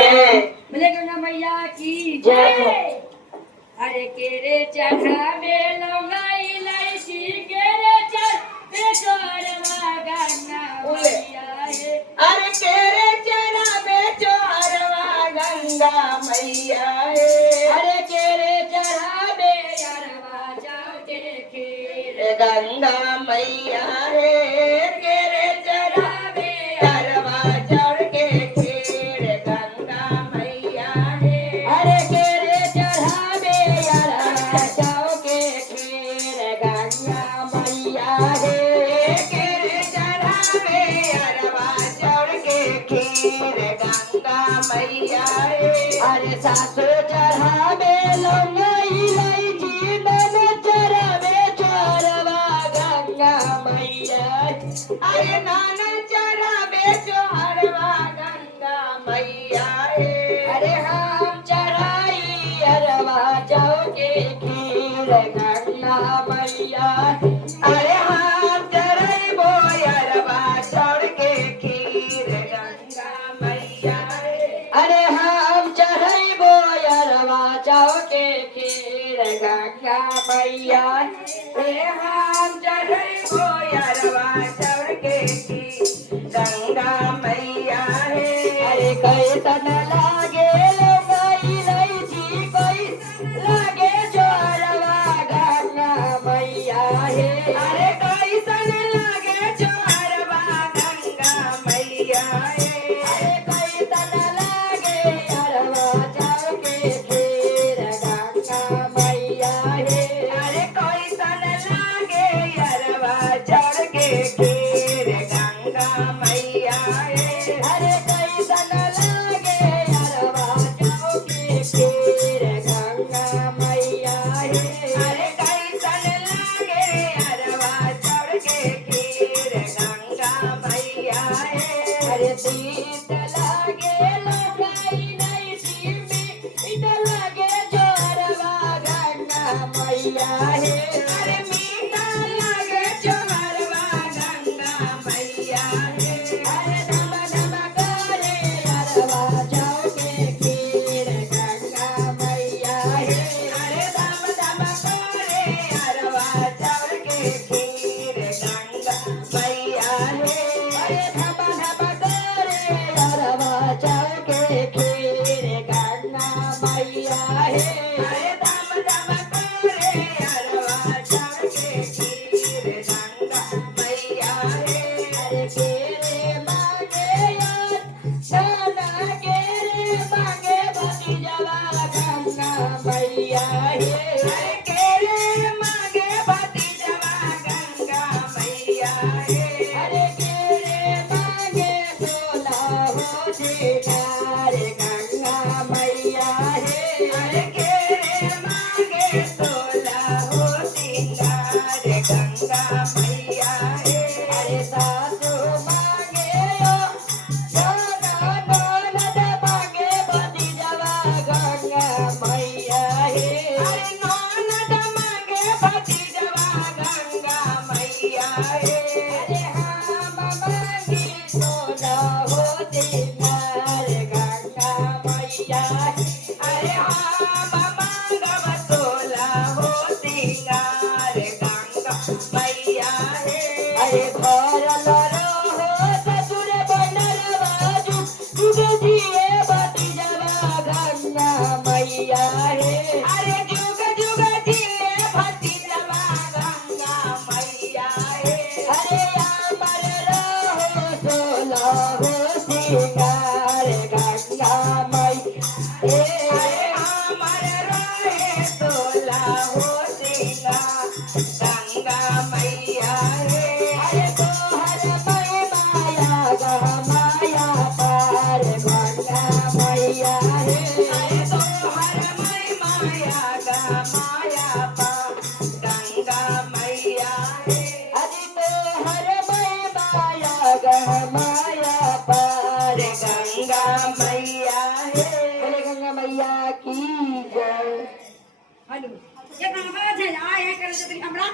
बोले गंगा मैया की जय। अरे केरे चढ़ावे लौंगाई इलायची केरे चढ़ावे चोरवा गंगा मैया हे। अरे केरे चढ़ावे चोरवा गंगा मैया हे। अरे केरे चढ़ावे अरवा जाओ के खीर गंगा मैया हे। केरे चढ़ावे अरवा चाउर के खीर गंगा मैया हे। अरे केरे चढ़ावे अरवा जाओ के खीर गंगा मैया हे। केरे चढ़ावे अरवा चाउर के खीर गंगा मैया हे। अरे सासु चढ़ावे लौंगाई इलायची ननद चढ़ावे चोरवा गंगा मैया हे। अरे नाना चढ़ावे चोरवा गंगा मैया हे। अरे हम चढ़ाई अरवा जाओ के खीर गंगा मैया हे। अरे हम चढ़ैबो अरवा चाउर के खीर गंगा मैया हे। अरे हम चढ़ाइबो अरवा जाओ के खीर गंगा मैया हे। अरे हम चढ़ैबो अरवा चाउर के खीर गंगा मैया हे। अरे कैसन लागे लौंगाई इलायची कैसन लागे चोरवा गंगा मैया हे। अरे कैसन लागे चोरवा गंगा मैया हे। अरे कैसन लागे अरवा जाओ के खीर गंगा मैया हे। अरे कैसन लागे अरवा चाउर के खीर गंगा मैया हे। अरे कैसन लागे अरवा जाओ के खीर गंगा मैया हे। अरे कैसन लागे अरवा चाउर के खीर गंगा मैया हे। अरे सीत लागे लौंगाई इलायची मीठ लागे चोरवा गंगा मैया हे। अरे मीठा लागे चोरवा गंगा मैया हे। अरे धम धम करे अरवा जाओ के खीर गंगा मैया हे। अरे दम दम करे अरवा चाउर के खीर गंगा मैया हे। अरे धम धम करे अरवा जाओ के खीर गंगा मैया हे। अरे दम दम करे अरवा चाउर के खीर गंगा मैया हे। अरे केरे मांगे यार सोना केरे मांगे भतीजवा गंगा मैया हे। अरे केरे मांगे भतीजवा गंगा मैया हे। अरे केरे मांगे सोना हो सिंगार गंगा मैया हे। अरे केरे मांगे तोला हो सिंगार गंगा मैया हे। अरे सासु मांगे ओ सोना ननद मांगे भतीजवा गंगा मैया हे। अरे ननद मांगे भतीजवा गंगा मैया हे। अरे हम मांगी सोना हो सिंगार गंगा मैया हे। अरे हम मांगब तोला हो सिंगार गंगा मैया हे। अरे भरल रहो ससुर बनल बाजू जुग जिए भतीजवा गंगा मैया हे। अरे जुग जुग जिए भतीजवा गंगा मैया हे। अरे अमर रहो सोला हो सिंगार गंगा मैया हे। अरे हमर रहे तोला हो सिंगार गंगा मैया हे। अरे तोहर मैं माया गा माया पार गंगा मैया हे। अरे तोहर मैं माया गा माया पा गंगा मैया हे। अरे तोहर मैं माया गा माया पार गंगा मैया हे। बोले गंगा मैया की जय। हेलो ये कहाँ बात है आए हैं कर हमरा